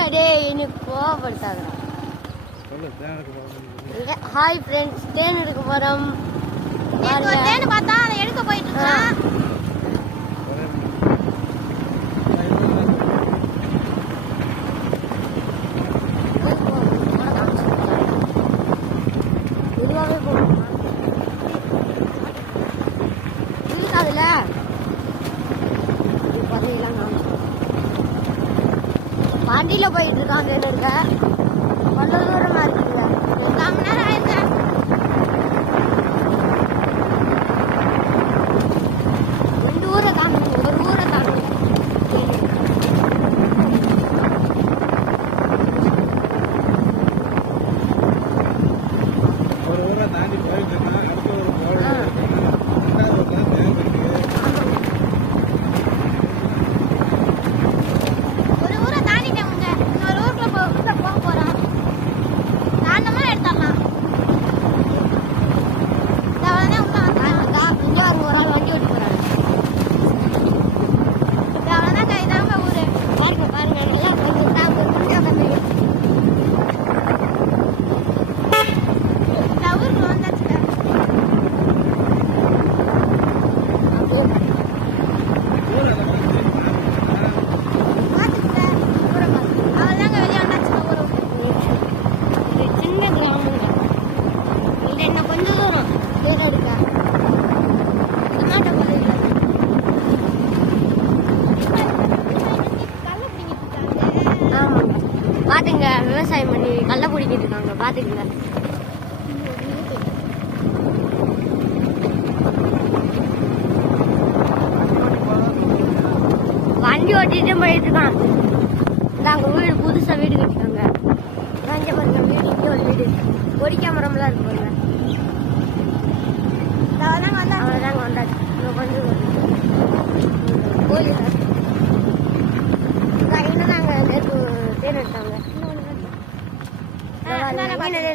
ஏன்டா டேய் எனக்கு போகிறோம் ஹாய் ஃப்ரெண்ட்ஸ் தேன் எடுக்க போறோம். நேத்து ஒரு தேனு பார்த்தா அதை எடுக்க போயிட்டு இருக்கான் இதுவாகவே போகணுமா இருக்காதுல்ல இது பதவியெல்லாம் காமிச்சிடும் வண்டியில் போயிட்டு இருக்கான் தேன் கொஞ்சம் தூரமாக தூரமா இருக்குங்க ஒரு கால் மணி நேரம் ஆயிடுச்சு ரெண்டு ஊரை தாண்டணும் ஒரு ஊரை தாண்டணும் ஒரு ஊரை தாண்டி போயிட்டு இருக்கேன் அடுத்த ஒரு போயிட்டு ரெண்டாவது ஊர்ல தேன் இருக்கு ஒரு ஊரை தாண்டிட்டவங்க இன்னொரு ஊருக்குள்ள போ உள்ள போக போறோம் தாண்டமா எடுத்துடலாம் இந்த உடனே உள்ள வந்துடலாம் இங்கே வாங்க ஒரு ஆள் வண்டி ஓட்டி போறாங்க இந்த உடனே இதாங்க ஊரு பாருங்க பாருங்க நல்லா கொஞ்சம் தான் கொஞ்சம் தண்ணி இந்த ஊருக்கு வந்தாச்சுல ஊரை பார்த்துக்கிட்ட ஊரை பார்த்து அவள்தாங்க வெளியே வந்தாச்சு இந்த ஊரை விட்டு. இது சின்ன கிராமங்க இது என்ன கொஞ்சம் தூரம் தேர் பாத்துங்க விவசாயம் பண்ணி கள்ள பிடிக்கிட்டு இருக்காங்க பாத்துக்கங்க. வண்டி ஓட்டிட்டு போயிட்டு இருக்கான். இந்த வீடு புதுசா வீடு கட்டிருக்காங்க பாருங்க வீடு இங்க ஒரு வீடு. கொடிக்கா மரம்லாம் இருக்கு பாருங்க அவ்வளோதாங்க வந்தாச்சு இன்னும் கொஞ்சம் இன்னும் நாங்கள் நேற்று தேன் எடுத்தாங்க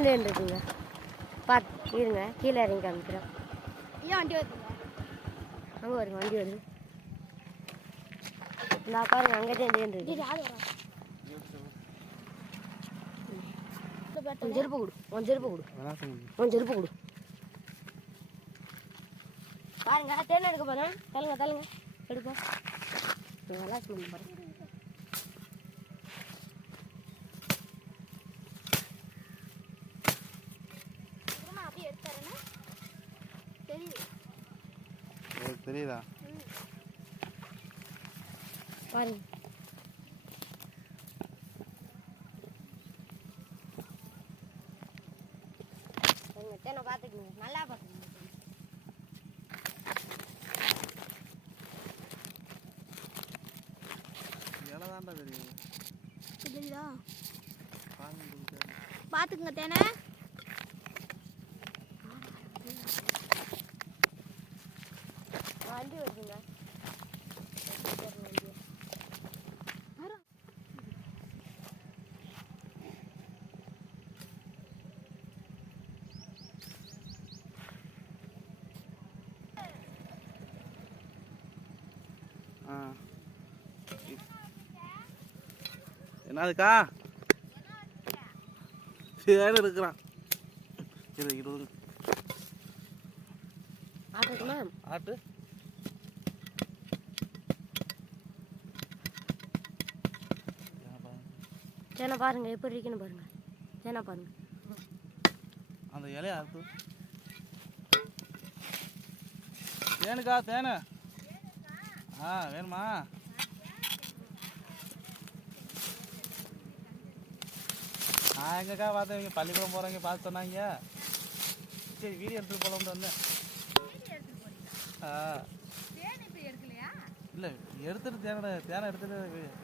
மீன் இருக்குங்க பார்த்து இருங்க கீழே இறங்கி காமிக்கிறேன் ஏன் வண்டி அங்கே வருங்க வண்டி வருது நான் பாருங்க அங்கே தேன் இருக்கு செருப்பு கொடு. உன் செருப்பு கொடு. அதான் செருப்பு கொடு. பாருங்க தேன் எடுக்க போறேன். தள்ளுங்க தள்ளுங்க. எடுப்போம் நல்லா சொல்லி பாருங்க. தெரியுது. பாருங்க, தேனை பார்த்துக்கங்க. நல்லா பார்த்துக்கங்க. தாண்டா தெரியுது தெரியுதா. பார்த்துக்குங்க தேனே. வண்டி வருதுங்க. ஆ. என்னதுக்கா? தேன் இருக்கிறான் இரு இருபது ஆட்டு. தேனை பாருங்க. எப்படி இருக்குன்னு பாருங்க. தேனை பாருங்க. அந்த இலைய அறுத்து. தேனுக்கா தேனு. ஆ வேணுமா? நான் எங்கக்கா பார்த்தேன் இவங்க பள்ளிக்கூடம் போகிறவங்க பார்த்து சொன்னாங்க. சரி வீடியோ எடுத்துட்டு போகலாம்னு வந்தேன். ஆ. இல்லை எடுத்துட்டு தேனை தேனை எடுத்துட்டு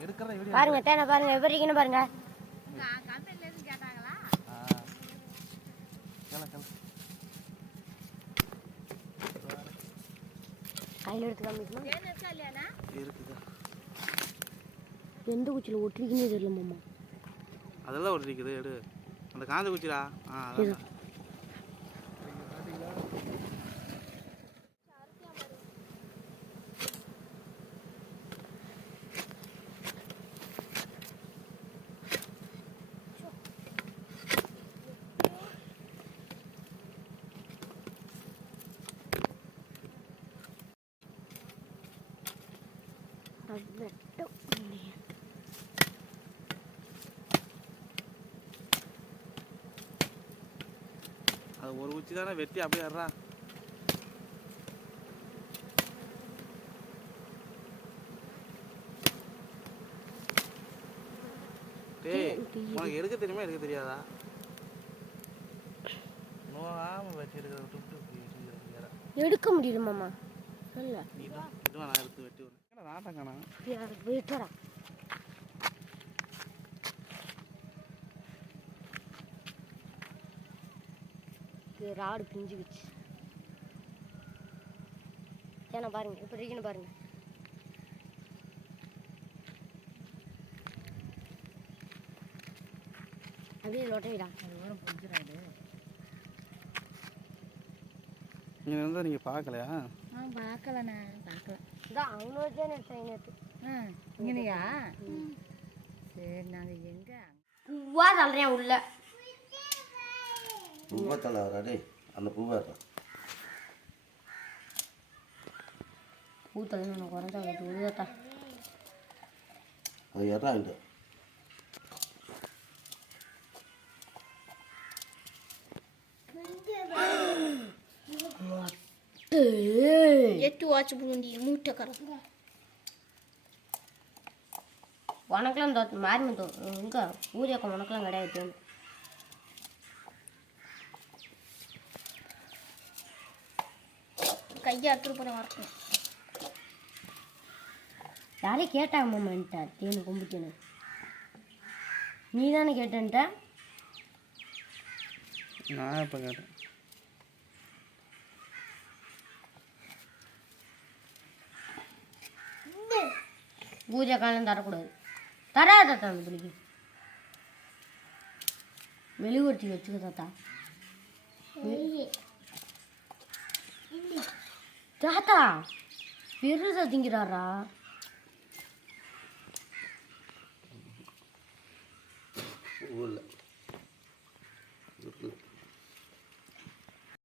எடுக்கிற வீடியோ பாருங்க தேனை பாருங்க எப்படி இருக்குன்னு பாருங்க. கையில் எடுத்து காமிக்கணும்? இருக்குதா? எந்த குச்சியில் ஒட்டிருக்குன்னு தெரியல மாமா. அதெல்லாம் ஒரு இருக்குது எடு. அந்த காந்த குச்சிடா. ஆ அதான் I've been. ஒரு குச்சி தானே வெட்டி அப்படியே ஏறா டேய் உனக்கு எடுக்க தெரியுமா எடுக்க தெரியாதா? நோகாம வெட்டி எடுக்கிறத விட்டு. எடுக்க முடியல மாமா. இல்ல நீ தான் இதுவா நான் எடுத்து வெட்டி விடுறேன். நாட்டம் யார் போயிட்டுறா ராடு பிஞ்சுக்குச்சு ஏன்னா பாருங்க இப்படி இருக்குன்னு பாருங்க. அப்படியே லொட்டைடா நீங்கள் இருந்தால் நீங்கள் பார்க்கலையா? ஆ பார்க்கலண்ணா பார்க்கல. இதான் அவனோட தான் எடுத்தேன் நேற்று ஆ இங்கனையா? சரி நாங்கள் எங்கே? பூவா தள்ளுறேன் உள்ள. பூவை தலை டே அந்த பூவை. பூ தள்ளு நான் குறைஞ்சா அது உழுதட்டா அது ஏறான்ட்டு எட்டு வாட்ச் புழுண்டி மூட்டை கரை உனக்கெல்லாம் மாறி தோ எங்க ஊரியாக்கம் உனக்கெல்லாம் கிடையாது கையை அறுத்துட்டு போகிறேன் வரட்டும் யாரே கேட்டாங்க மாமான்ட்ட தேனு கும்பிட்டுன்னு. நீ தானே கேட்டேன்ட்ட? நான் இப்போ கேட்டேன்? பூஜை காலம் தரக்கூடாது. தராத தாத்தா அந்த பிள்ளைக்கு. மெழுகுவர்த்தி வச்சுக்க தாத்தா. தாத்தா பெருசா திங்கிறாரா ஊரில்